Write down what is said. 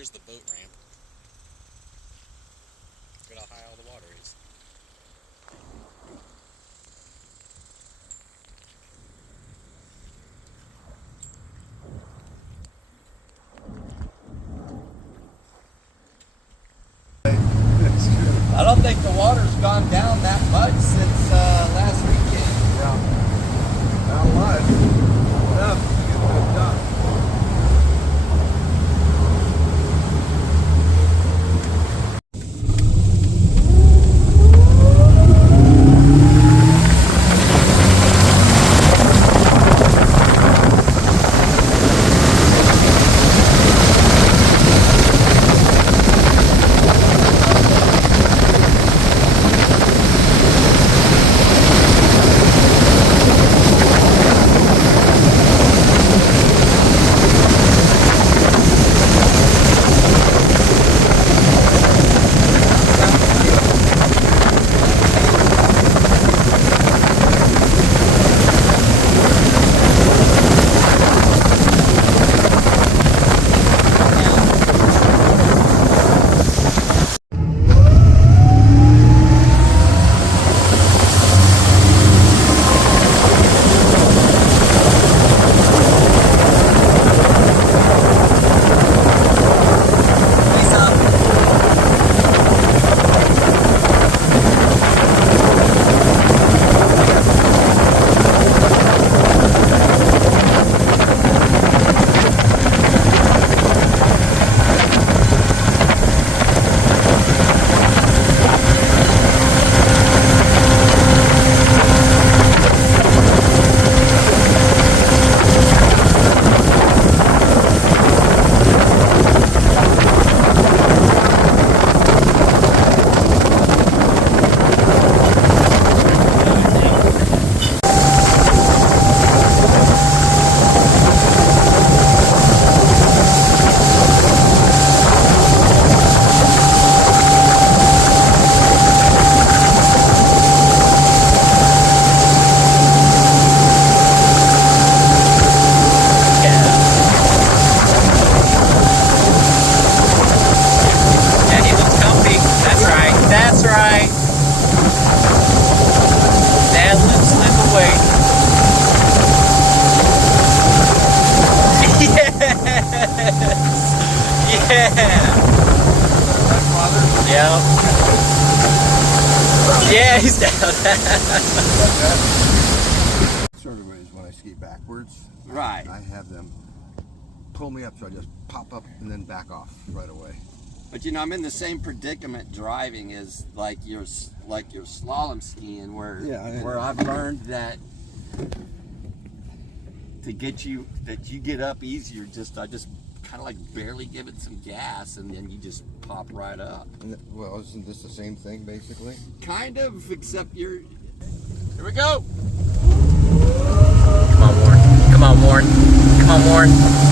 Here's the boat ramp. Look at how high all the water is. I don't think the water's gone down that much since last weekend. Yeah. Not much. Enough to get this done. Yeah, he's down. Certain ways when I ski backwards, Right. I have them pull me up so I just pop up and then back off right away. But you know, I'm in the same predicament driving as like your slalom skiing, where I've learned that to get you get up easier. I just kind of like barely give it some gas, and then you just pop right up. Well, isn't this the same thing basically? Kind of, except you're. Here we go. Come on, Warren. Come on, Warren. Come on, Warren.